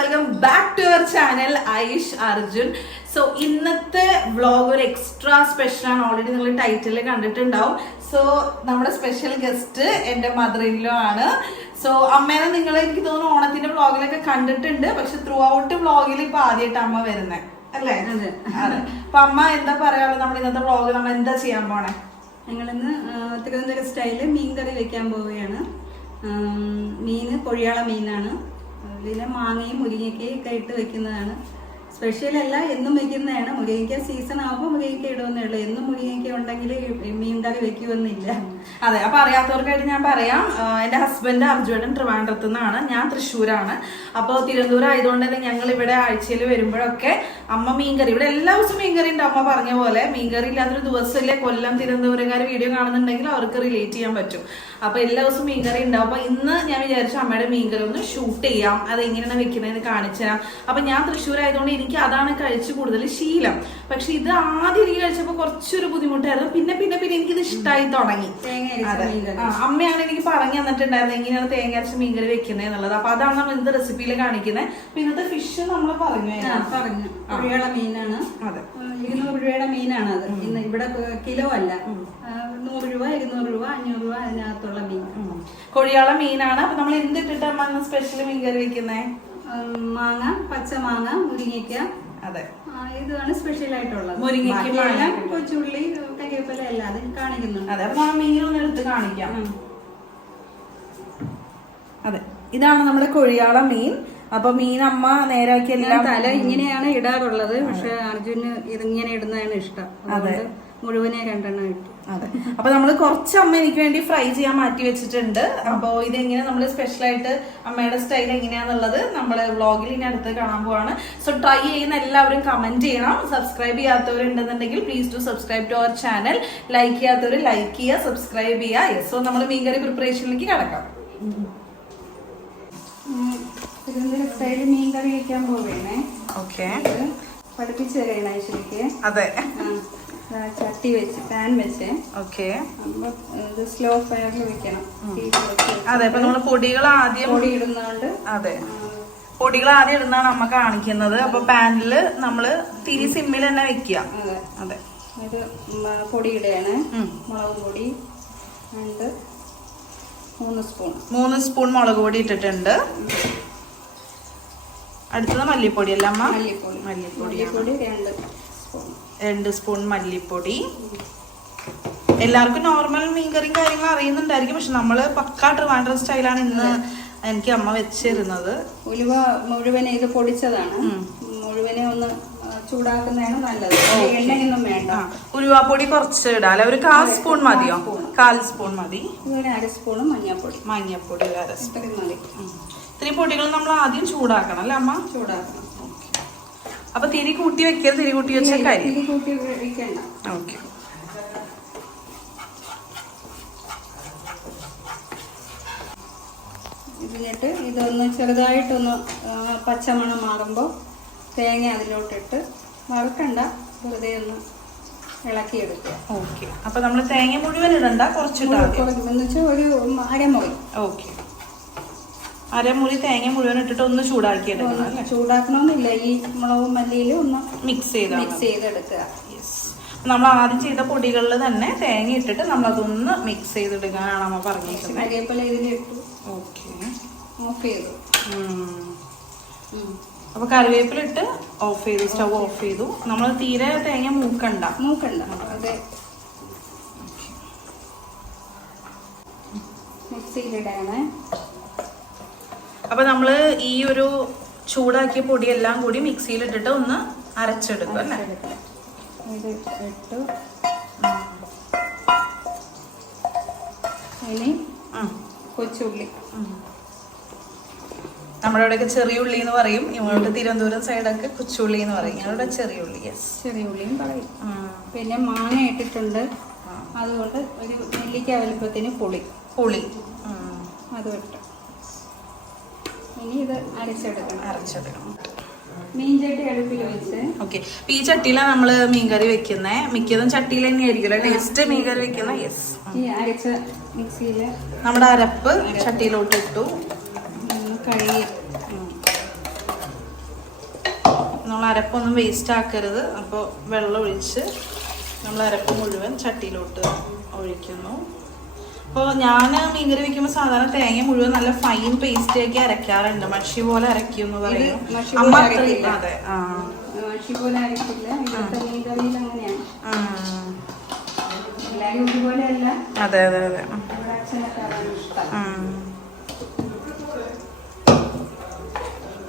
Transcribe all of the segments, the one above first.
Welcome back to our channel Aish Arjun. So ഇന്നത്തെ vlog ഒരു extra special ആണ്. ഓൾറെഡി നിങ്ങൾ ടൈറ്റിൽ കണ്ടിട്ടുണ്ടാവും. സോ നമ്മുടെ സ്പെഷ്യൽ ഗസ്റ്റ് എന്റെ മദർ ഇൻ ലോ ആണ്. സോ അമ്മേനെ നിങ്ങൾ എനിക്ക് തോന്നുന്നു ഓണത്തിന്റെ വ്ളോഗിലൊക്കെ കണ്ടിട്ടുണ്ട്, പക്ഷെ ത്രൂ ഔട്ട് വ്ളോഗിൽ ഇപ്പൊ ആദ്യമായിട്ട് അമ്മ വരുന്നത് അല്ലേ? അതെ. അപ്പൊ അമ്മ എന്താ പറയാനുള്ളത്? നമ്മുടെ ഇന്നത്തെ വ്ളോഗ് നമ്മൾ എന്താ ചെയ്യാൻ പോണേ? ഞങ്ങളിന്ന് തിരുവനന്തപുരം സ്റ്റൈലിൽ മീൻ കറി വെക്കാൻ പോവുകയാണ്. മീന് കൊഴിയാള മീനാണ്. അതിൽ മാങ്ങയും മുരിങ്ങയ്ക്കയും ഒക്കെ ഇട്ട് വെക്കുന്നതാണ്. സ്പെഷ്യലല്ല, എന്നും വെക്കുന്നതാണ്. മുരിങ്ങയ്ക്ക സീസൺ ആകുമ്പോൾ മുരിങ്ങയ്ക്ക ഇടുമെന്നേ ഉള്ളൂ. എന്നും മുരിങ്ങയ്ക്ക ഉണ്ടെങ്കിൽ മീൻ കറി വെക്കുമെന്നില്ല. അതെ. അപ്പൊ അറിയാത്തവർക്കായിട്ട് ഞാൻ പറയാം, എന്റെ ഹസ്ബൻഡ് അർജുനൻ ട്രിവാൻഡ്രത്ത് നിന്നാണ്, ഞാൻ തൃശ്ശൂരാണ്. അപ്പോൾ തിരുവനന്തപുരം ആയതുകൊണ്ട് തന്നെ ഞങ്ങൾ ഇവിടെ ആഴ്ചയിൽ വരുമ്പോഴൊക്കെ അമ്മ മീൻകറി, ഇവിടെ എല്ലാ ദിവസവും മീൻകറി ഉണ്ട്. അമ്മ പറഞ്ഞ പോലെ മീൻകറി ഇല്ലാത്തൊരു ദിവസമില്ലേ. കൊല്ലം തിരുവനന്തപുരംകാർ വീഡിയോ കാണുന്നുണ്ടെങ്കിൽ അവർക്ക് റിലേറ്റ് ചെയ്യാൻ പറ്റും. അപ്പൊ എല്ലാ ദിവസവും മീൻകറി ഉണ്ടാവും. അപ്പൊ ഇന്ന് ഞാൻ വിചാരിച്ചു അമ്മയുടെ മീൻകറി ഒന്ന് ഷൂട്ട് ചെയ്യാം, അത് എങ്ങനെയാണ് വെക്കുന്നതെന്ന് കാണിച്ചു തരാം. അപ്പൊ ഞാൻ തൃശ്ശൂർ ആയതുകൊണ്ട് എനിക്ക് അതാണ് കഴിച്ചു കൂടുതൽ ശീലം. പക്ഷെ ഇത് ആദ്യം എനിക്ക് കഴിച്ചപ്പോ കുറച്ചൊരു ബുദ്ധിമുട്ടായിരുന്നു. പിന്നെ പിന്നെ പിന്നെ എനിക്കിത് ഇഷ്ടമായി തുടങ്ങി. അമ്മയാണ് എനിക്ക് പറഞ്ഞു തന്നിട്ടുണ്ടായിരുന്നത് എങ്ങനെയാണ് തേങ്ങ അരച്ച മീൻകറി വെക്കുന്നത് എന്നുള്ളത്. അപ്പൊ അതാണ് നമ്മൾ ഇന്നത്തെ റെസിപ്പിയിൽ കാണിക്കുന്നത്. അപ്പൊ ഇന്നത്തെ ഫിഷ് നമ്മൾ പറഞ്ഞു കൊഴിയാള മീനാണ്. അതെ, 200 രൂപയുടെ മീനാണ് അത്. ഇന്ന് ഇവിടെ കിലോ അല്ല, 100 രൂപ 200 രൂപ 500 രൂപ അതിനകത്തുള്ള മീൻ. കൊഴിയാള മീനാണ്. അപ്പൊ നമ്മൾ എന്തിട്ടിട്ടാണ് സ്പെഷ്യൽ മീൻകറി വെക്കുന്നത്? മാങ്ങ, പച്ചമാങ്ങ, മുരിങ്ങയ്ക്ക. അതെ, ഇതാണ് സ്പെഷ്യൽ ആയിട്ടുള്ളത്. മുരിങ്ങയ്ക്ക, കൊച്ചുള്ളി, കരിവേപ്പില എല്ലാം അത് കാണിക്കുന്നുണ്ട്. അതെ. അപ്പൊ മീനൊന്ന് എടുത്ത് കാണിക്കാം. അതെ, ഇതാണ് നമ്മുടെ കൊഴിയാള മീൻ. അപ്പൊ മീൻ അമ്മ നേരാക്കി എല്ലാം. തല ഇങ്ങനെയാണ് ഇടാറുള്ളത്, പക്ഷെ അർജുന് ഇതിങ്ങനെ ഇടുന്നതാണ് ഇഷ്ടം. അതെ, മുഴുവനെ 2 എണ്ണം ഇട്ടു. അതെ. അപ്പൊ നമ്മള് കുറച്ച് അമ്മ എനിക്ക് വേണ്ടി ഫ്രൈ ചെയ്യാൻ മാറ്റി വെച്ചിട്ടുണ്ട്. അപ്പൊ ഇതെങ്ങനെ നമ്മള് സ്പെഷ്യൽ ആയിട്ട് അമ്മയുടെ സ്റ്റൈൽ എങ്ങനെയാന്നുള്ളത് നമ്മള് വ്ളോഗിൽ ഇനി അടുത്ത് കാണാൻ പോവാണ്. സോ ട്രൈ ചെയ്യുന്ന എല്ലാവരും കമന്റ് ചെയ്യണം. സബ്സ്ക്രൈബ് ചെയ്യാത്തവരുണ്ടെന്നുണ്ടെങ്കിൽ please to subscribe to our channel. Like ചെയ്യാത്തവർ ലൈക്ക് ചെയ്യുക, സബ്സ്ക്രൈബ് ചെയ്യുക. സോ നമ്മൾ മീൻകറി പ്രിപ്പറേഷനിലേക്ക് കടക്കാം. തിരുവനന്തപുരം സ്റ്റൈലിൽ മീൻ കറി വെക്കാൻ പോവുകയാണേ. ഓക്കെ, പഠിപ്പിച്ചു തരണേ ശരിക്ക്. അതെ. ചട്ടി വെച്ച് പാൻ വെച്ച്. ഓക്കെ, ഇത് സ്ലോ ഫയറിൽ വെക്കണം. അതെ. അപ്പൊ നമ്മള് പൊടികൾ ആദ്യം പൊടി ഇടുന്നോണ്ട്. അതെ, പൊടികൾ ആദ്യം ഇടുന്നതാണ് അമ്മ കാണിക്കുന്നത്. അപ്പൊ പാനില് നമ്മള് തിരി സിമ്മിൽ തന്നെ വെക്കുക. അതെ. ഇത് പൊടി ഇടുകയാണ്. മുളക് പൊടി 3 സ്പൂൺ മുളക് പൊടി ഇട്ടിട്ടുണ്ട്. അടുത്തത് മല്ലിപ്പൊടി അല്ല അമ്മ? മല്ലിപ്പൊടി 2 സ്പൂൺ മല്ലിപ്പൊടി. എല്ലാവർക്കും നോർമൽ മീൻകറിയും കാര്യങ്ങളും അറിയുന്നുണ്ടായിരിക്കും, പക്ഷെ നമ്മള് പക്കാ ട്രിവാൻഡ്രം സ്റ്റൈലാണ് ഇന്ന് എനിക്ക് അമ്മ വെച്ചിരുന്നത്. ഉലുവ മുഴുവനെ ഇത് പൊടിച്ചതാണ്. മുഴുവനെ ഒന്ന് ചൂടാക്കുന്നതാണ് നല്ലത്. എണ്ണയൊന്നും വേണ്ട. ഉലുവാപ്പൊടി കുറച്ച് ഇടാം അല്ലെ? ഒരു 1/4 സ്പൂൺ മതിയോ? 1/4 സ്പൂൺ മതി. 1/2 സ്പൂൺ മഞ്ഞപ്പൊടി. 1/2 സ്പൂൺ മതി. ഇത്തിരി പൊടികൾ നമ്മൾ ആദ്യം ചൂടാക്കണം അല്ലെ അമ്മ? ചൂടാക്കണം. അപ്പൊ തിരി കൂട്ടി വെക്കരുത്, തിരി കൂട്ടി വെച്ചാൽ കാര്യം. ഓക്കെ. എന്നിട്ട് ഇതൊന്ന് ചെറുതായിട്ടൊന്ന് പച്ചമണം മാറുമ്പോൾ തേങ്ങ അതിലോട്ടിട്ട് വറുക്കണ്ട, വെറുതെ ഒന്ന് ഇളക്കിയെടുക്കുക. ഓക്കെ. അപ്പൊ നമ്മൾ തേങ്ങ മുഴുവൻ ഇടണ്ട, കുറച്ചിട്ട് ഒരു അരമുറി. ഓക്കെ, അരമുറി തേങ്ങ മുഴുവൻ ഇട്ടിട്ട് ഒന്ന് ചൂടാക്കി എടുക്കണം. ചൂടാക്കണമെന്നില്ല, ഈ മുളകും മല്ലിയിലും ഒന്ന് മിക്സ് ചെയ്തെടുക്കുക. നമ്മൾ ആദ്യം ചെയ്ത പൊടികളിൽ തന്നെ തേങ്ങ ഇട്ടിട്ട് നമ്മൾ അതൊന്ന് മിക്സ് ചെയ്തെടുക്കാനാണ് അമ്മ പറഞ്ഞിരിക്കുന്നത്. കരിവേപ്പില ഇതിലിട്ടു. ഓക്കെ, ഓഫ് ചെയ്തു. അപ്പൊ കറിവേപ്പില ഇട്ട് ഓഫ് ചെയ്തു, സ്റ്റവ് ഓഫ് ചെയ്തു. നമ്മൾ തീരെ തേങ്ങ മൂക്കണ്ട. അതെ. മിക്സിയിലിടാണ്. അപ്പൊ നമ്മള് ഈ ഒരു ചൂടാക്കിയ പൊടിയെല്ലാം കൂടി മിക്സിയിലിട്ടിട്ട് ഒന്ന് അരച്ചെടുക്കും അല്ലേ? ഇത് ഇട്ടു. ഇനി കൊച്ചുള്ളി. നമ്മുടെ അവിടെയൊക്കെ ചെറിയ ഉള്ളി എന്ന് പറയും, ഇങ്ങോട്ട് തിരുവനന്തപുരം സൈഡൊക്കെ കൊച്ചുള്ളി എന്ന് പറയും. ഞങ്ങളുടെ ചെറിയ ഉള്ളി. ചെറിയ ഉള്ളിയും പറയും. പിന്നെ മാങ്ങ ഇട്ടിട്ടുണ്ട്, അതുകൊണ്ട് ഒരു നെല്ലിക്ക വലുപ്പത്തിന് പുളി അത് ഇട്ട് ഇനി ഇത് അരച്ചെടുക്കണം. മീൻചട്ടി അടുപ്പിൽ വെച്ച്. ഓക്കെ, ഈ ചട്ടിയിലാണ് നമ്മള് മീൻകറി വെക്കുന്നത്. മിക്കതും ചട്ടിയിൽ തന്നെയായിരിക്കും ടേസ്റ്റ് മീൻകറി വെക്കുന്ന. യെസ്, ഈ അരച്ച മിക്സിയില് നമ്മുടെ അരപ്പ് ചട്ടിയിലോട്ട് ഇട്ടു. കഴുകി നമ്മൾ അരപ്പൊന്നും വേസ്റ്റ് ആക്കരുത്. അപ്പോൾ വെള്ളം ഒഴിച്ച് നമ്മൾ അരപ്പ് മുഴുവൻ ചട്ടിയിലോട്ട് ഒഴിക്കുന്നു. അപ്പോൾ ഞാൻ മീൻകറി വെക്കുമ്പോൾ സാധാരണ തേങ്ങ മുഴുവൻ നല്ല ഫൈൻ പേസ്റ്റ് ആക്കി അരയ്ക്കാറുണ്ട്. മഷി പോലെ അരയ്ക്കും എന്ന് പറയും അമ്മ. അതെ, മഷി പോലെ അരക്കില്ല. മീൻകറിയിൽ അങ്ങനെയാണ്. എല്ലാവരും ഒരുപോലെയല്ല. അതെ അതെ അതെ.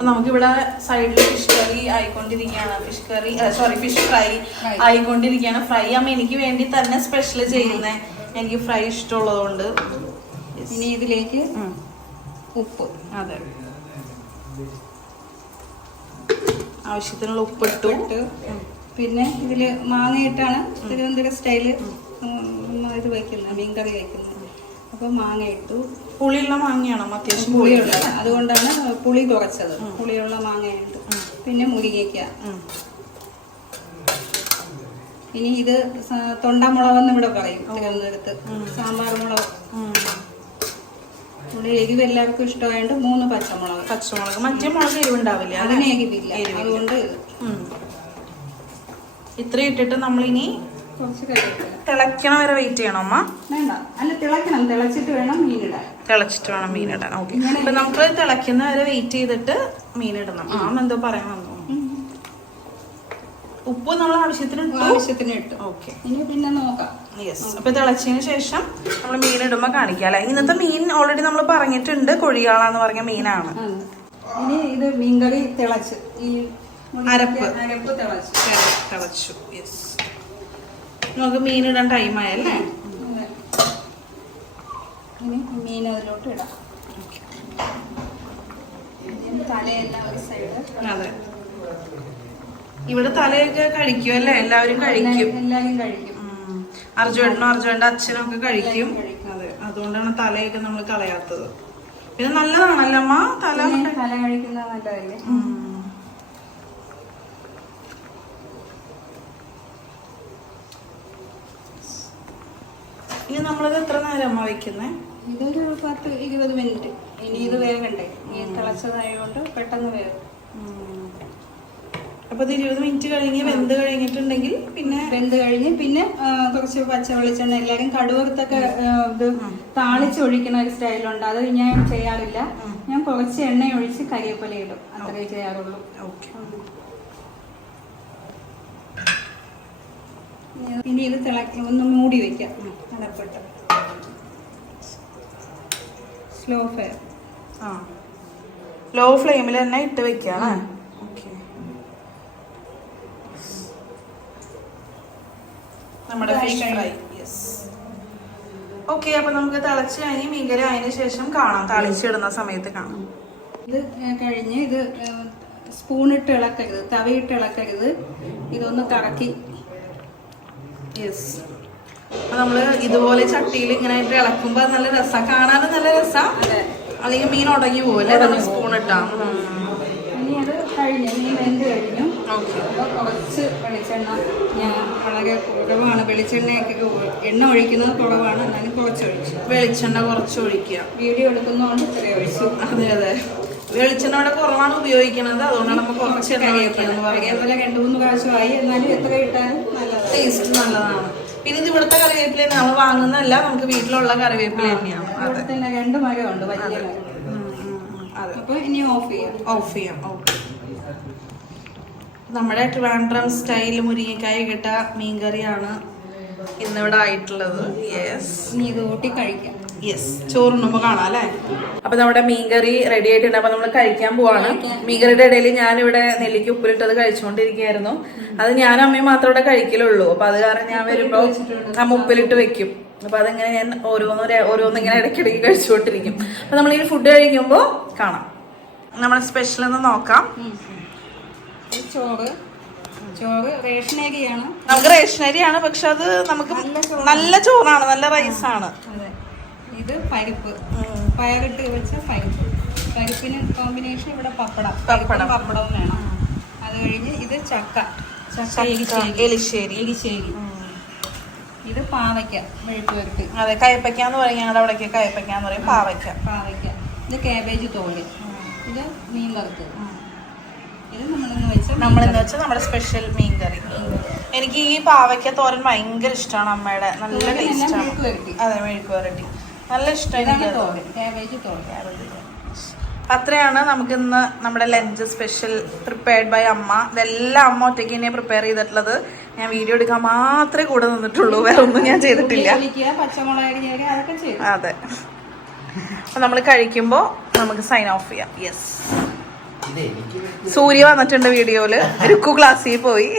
നമുക്കിവിടെ സൈഡിൽ ഫിഷ് കറി ആയിക്കൊണ്ടിരിക്കുകയാണ്. ഫിഷ് ഫ്രൈ ആയിക്കൊണ്ടിരിക്കുകയാണ്. ഫ്രൈ ആകുമ്പോൾ എനിക്ക് വേണ്ടി തന്നെ സ്പെഷ്യൽ ചെയ്യുന്നത്. എനിക്ക് ഫ്രൈ ഇഷ്ടമുള്ളതുകൊണ്ട്. ഇനി ഇതിലേക്ക് ഉപ്പ്. അതെ, ആവശ്യത്തിനുള്ള ഉപ്പിട്ടു. പിന്നെ ഇതില് മാങ്ങയിട്ടാണ് തിരുവനന്തപുരം സ്റ്റൈല് ഇത് വയ്ക്കുന്നത്, മീൻകറി വയ്ക്കുന്നത്. അപ്പൊ മാങ്ങ ഇട്ടു. പുളിയുള്ള മാങ്ങയാണോ? അത്യാവശ്യം പുളിയുള്ള, അതുകൊണ്ടാണ് പുളി കുറച്ചത്. പുളിയുള്ള മാങ്ങയുണ്ട്. പിന്നെ മുരിങ്ങയ്ക്ക. ഇനി ഇത് തൊണ്ടമുളകെന്ന് ഇവിടെ പറയും തിരുവനന്തപുരത്ത്. സാമ്പാർ മുളക്. ഇവിടെ എരിവ് എല്ലാവർക്കും ഇഷ്ടമായത് 3 പച്ചമുളക്. മറ്റേ മുളക് എരിവുണ്ടാവില്ല, അതിന് എരിവില്ല. അതുകൊണ്ട് ഇത്രയും ഇട്ടിട്ട് നമ്മളിനി കുറച്ച് കഴിക്കണം. തിളയ്ക്കണ വരെ വെയിറ്റ് ചെയ്യണം അമ്മ? വേണ്ട, അല്ല തിളയ്ക്കണം. തിളച്ചിട്ട് വേണം മീനിടാൻ. മീനിടാൻ. ഓക്കെ. അപ്പൊ നമുക്ക് തിളയ്ക്കുന്ന വരെ വെയിറ്റ് ചെയ്തിട്ട് മീനിടണം. എന്തോ പറയാൻ വന്നു. ഉപ്പ് നമ്മൾ ആവശ്യത്തിന് ഇട്ടു. ഓക്കെ. ഇനി പിന്നെ നോക്കാം. യെസ്. അപ്പൊ തിളച്ചതിന് ശേഷം നമ്മൾ മീൻ ഇടുമ്പോ കാണിക്കാം അല്ലെ? ഇന്നത്തെ മീൻ ഓൾറെഡി നമ്മൾ പറഞ്ഞിട്ടുണ്ട്, കൊഴിയാളാന്ന് പറഞ്ഞ മീനാണ്. ഇനി ഇത് മീൻകറി തിളച്ച് ഈ അരപ്പ് തിളച്ചു. യെസ്. നമുക്ക് മീൻ ഇടാൻ ടൈം ആയല്ലേ? ഇനി മീൻ അതിലോട്ട് ഇടാം. തലയെല്ലാം ഒരു സൈഡ്. അതെ, ഇവിടെ തലയൊക്കെ കഴിക്കും അല്ലേ? എല്ലാവരും കഴിക്കും. അർജുന്റെ അച്ഛനും ഒക്കെ കഴിക്കും. അതെ, അതുകൊണ്ടാണ് തലയൊക്കെ നമ്മൾ കളയാത്തത്. പിന്നെ നല്ലതാണല്ലോ അമ്മ തല കഴിക്കുന്നത്. നല്ലതല്ലേ? ഇനി നമ്മളിത് എത്ര നേരം അമ്മ വെക്കുന്നേ? ഇതൊരു 10-20 മിനിറ്റ്. ഇനി ഇത് വേഗണ്ടേ? ഈ തിളച്ചതായതുകൊണ്ട് പെട്ടെന്ന് വേഗം. അപ്പൊ 20 മിനിറ്റ് കഴിഞ്ഞ് വെന്ത് കഴിഞ്ഞിട്ടുണ്ടെങ്കിൽ പിന്നെ കുറച്ച് പച്ച വെളിച്ചെണ്ണ. എല്ലാരും കടുവറുത്തൊക്കെ ഇത് താളിച്ചൊഴിക്കുന്ന ഒരു സ്റ്റൈലുണ്ട്. അത് ഞാൻ ചെയ്യാറില്ല. ഞാൻ കുറച്ച് എണ്ണ ഒഴിച്ച് കരിവേപ്പില ഇടും. അത്രേ ചെയ്യാറുള്ളൂ. ഇനി ഇത് ഒന്ന് മൂടി വെക്കാം. അടപ്പിട്ട് ലോ ഫ്ലെയിമിൽ തന്നെ ഇട്ട് വെക്കാം. നമ്മുടെ ഫിഷ് ഫ്രൈ. യെസ്. ഓക്കെ. അപ്പൊ നമുക്ക് തിളച്ച് കഴിഞ്ഞ് മീൻകറി അതിന് ശേഷം കാണാം. താളിച്ചിടുന്ന സമയത്ത് കാണാം. ഇത് കഴിഞ്ഞ് ഇത് സ്പൂണിട്ട് ഇളക്കരുത്, തവയിട്ട് ഇളക്കരുത്. ഇതൊന്ന് കറക്കി. യെസ്. അപ്പൊ നമ്മള് ഇതുപോലെ ചട്ടിയിൽ ഇങ്ങനെ ഇളക്കുമ്പോ നല്ല രസം, കാണാനും നല്ല രസം. അല്ലെങ്കിൽ മീൻ ഉടങ്ങി പോകല്ലേ നമ്മൾ സ്പൂൺ ഇട്ടാ. ഇനി അത് കഴിഞ്ഞു, മീൻ വെന്ത് കഴിഞ്ഞു. അപ്പോൾ കുറച്ച് വെളിച്ചെണ്ണ. ഞാൻ വളരെ കുറവാണ് വെളിച്ചെണ്ണയൊക്കെ, എണ്ണ ഒഴിക്കുന്നത് കുറവാണ്. എന്നാലും കുറച്ചൊഴിച്ചു. വെളിച്ചെണ്ണ കുറച്ച് ഒഴിക്കുക. വീഡിയോ എടുക്കുന്നതുകൊണ്ട് ഇത്രയും ഒഴിച്ചു. അതെ അതെ, വെളിച്ചെണ്ണ ഇവിടെ കുറവാണ് ഉപയോഗിക്കുന്നത്. അതുകൊണ്ടാണ് നമ്മൾ കുറച്ച് എണ്ണ ഒഴിക്കുന്നത്. അതേപോലെ 2-3 പ്രാവശ്യമായി. എന്നാലും എത്ര ഇട്ടാലും നല്ലതാണ്, ടേസ്റ്റ് നല്ലതാണ്. പിന്നെ ഇത് ഇവിടുത്തെ കറിവേപ്പില നമ്മൾ വാങ്ങുന്നതല്ല, നമുക്ക് വീട്ടിലുള്ള കറിവേപ്പില തന്നെയാണ്. അവിടെ തന്നെ 2 മരമുണ്ട്, വലിയ മരം. അതെ. അപ്പൊ ഇനി ഓഫ് ചെയ്യാം. ഓക്കെ. നമ്മുടെ ട്രിവാൻഡ്രം സ്റ്റൈൽ മുരിങ്ങക്കായ കിട്ട മീൻകറിയാണ് ഇന്നിവിടെ ആയിട്ടുള്ളത്. യെസ്. ഇനി ഇത് കൂട്ടി കഴിക്കാം. യെസ്. ചോറുണ്ണുമ്പോ കാണാം അല്ലേ? അപ്പൊ നമ്മുടെ മീൻകറി റെഡി ആയിട്ടുണ്ട്. അപ്പൊ നമ്മൾ കഴിക്കാൻ പോവാണ്. മീൻകറിയുടെ ഇടയിൽ ഞാനിവിടെ നെല്ലിക്ക് ഉപ്പിലിട്ടത് കഴിച്ചുകൊണ്ടിരിക്കുകയായിരുന്നു. അത് ഞാനും അമ്മയും മാത്രം ഇവിടെ കഴിക്കലുള്ളൂ. അപ്പൊ അത് കാരണം ഞാൻ വരുമ്പോ അമ്മ ഉപ്പിലിട്ട് വെക്കും. അപ്പൊ അതിങ്ങനെ ഞാൻ ഓരോന്നിങ്ങനെ ഇടയ്ക്കിടയ്ക്ക് കഴിച്ചുകൊണ്ടിരിക്കും. അപ്പൊ നമ്മൾ ഈ ഫുഡ് കഴിക്കുമ്പോ കാണാം. നമ്മളെ സ്പെഷ്യൽ ഒന്ന് നോക്കാം. ചോറ് റേഷൻ അരിയാണ്. നമുക്ക് റേഷൻ അരിയാണ്, പക്ഷെ അത് നമുക്ക് നല്ല ചോറാണ്, നല്ല റൈസാണ്. ഇത് പരിപ്പ്, പയറിട്ട് വെച്ച പരിപ്പിന് കോമ്പിനേഷൻ ഇവിടെ പപ്പടവും വേണം. അത് കഴിഞ്ഞ് ഇത് ചക്ക എലിശ്ശേരി. ഇത് പാവയ്ക്ക മെഴുക്ക് വരട്ടി. അതെ, കയ്പയ്ക്കാന്ന് പറയും ഞങ്ങളുടെ അവിടേക്ക്. കയ്പയ്ക്കാന്ന് പറയും, പാവയ്ക്ക. ഇത് കാബേജ് തോല്. ഇത് മീൻ വറുത്തത്. ഇത് നമ്മളിന്ന് വെച്ചാൽ നമ്മുടെ സ്പെഷ്യൽ മീൻകറി. എനിക്ക് ഈ പാവയ്ക്ക തോരൻ ഭയങ്കര ഇഷ്ടമാണ് അമ്മയുടെ. നല്ല ടേസ്റ്റാണ്. അതെ, മെഴുക്ക് വരട്ടി നല്ല ഇഷ്ടമാണ്. അത്രയാണ് നമുക്ക് ഇന്ന് നമ്മുടെ ലഞ്ച് സ്പെഷ്യൽ പ്രിപ്പയർഡ് ബൈ അമ്മ. ഇതെല്ലാം അമ്മ ഒറ്റയ്ക്ക് തന്നെ പ്രിപ്പയർ ചെയ്തിട്ടുള്ളത്. ഞാൻ വീഡിയോ എടുക്കാൻ മാത്രമേ കൂടെ നിന്നിട്ടുള്ളൂ, വേറെ ഒന്നും ഞാൻ ചെയ്തിട്ടില്ല. അതെ, അപ്പൊ നമ്മൾ കഴിക്കുമ്പോ നമുക്ക് സൈൻ ഓഫ് ചെയ്യാം. യെസ്, സൂര്യ വന്നിട്ടുണ്ട് വീഡിയോയില്. രുക്കു ക്ലാസ്സിൽ പോയി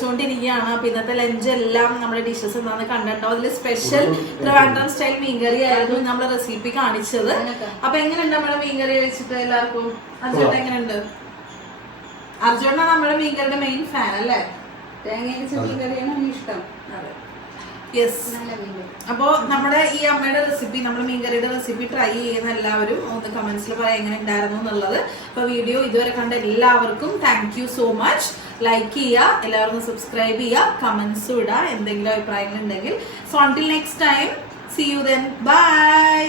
ാണ്. അപ്പൊ ഇന്നത്തെ ലഞ്ച് എല്ലാം നമ്മുടെ ഡിഷസ് എന്താന്ന് കണ്ടിട്ടുണ്ടോ. അതിൽ സ്പെഷ്യൽ ട്രിവാൻഡ്രം സ്റ്റൈൽ മീൻകറി ആയിരുന്നു നമ്മൾ റെസിപ്പി കാണിച്ചത്. അപ്പൊ എങ്ങനെയുണ്ട് നമ്മുടെ മീൻകറി കഴിച്ചിട്ട് എല്ലാവർക്കും? അർജുന എങ്ങനെയുണ്ട്? അർജുനാണ് നമ്മുടെ മീൻകറിയുടെ മെയിൻ ഫാൻ അല്ലേ? തേങ്ങ മീൻകറിയാണ് ഇഷ്ടം. അതെ, യെസ്. അപ്പോ നമ്മുടെ ഈ അമ്മയുടെ റെസിപ്പി, നമ്മുടെ മീൻകറിയുടെ റെസിപ്പി ട്രൈ ചെയ്യുന്ന എല്ലാവരും ഒന്ന് കമന്റ്സിൽ പറയാം എങ്ങനെ ഉണ്ടായിരുന്നു എന്നുള്ളത്. അപ്പൊ വീഡിയോ ഇതുവരെ കണ്ട എല്ലാവർക്കും thank you so much. Like ചെയ്യുക, എല്ലാവരും സബ്സ്ക്രൈബ് ചെയ്യുക, കമന്റ്സും ഇടുക എന്തെങ്കിലും അഭിപ്രായങ്ങൾ ഉണ്ടെങ്കിൽ. So until next time, see you then, by.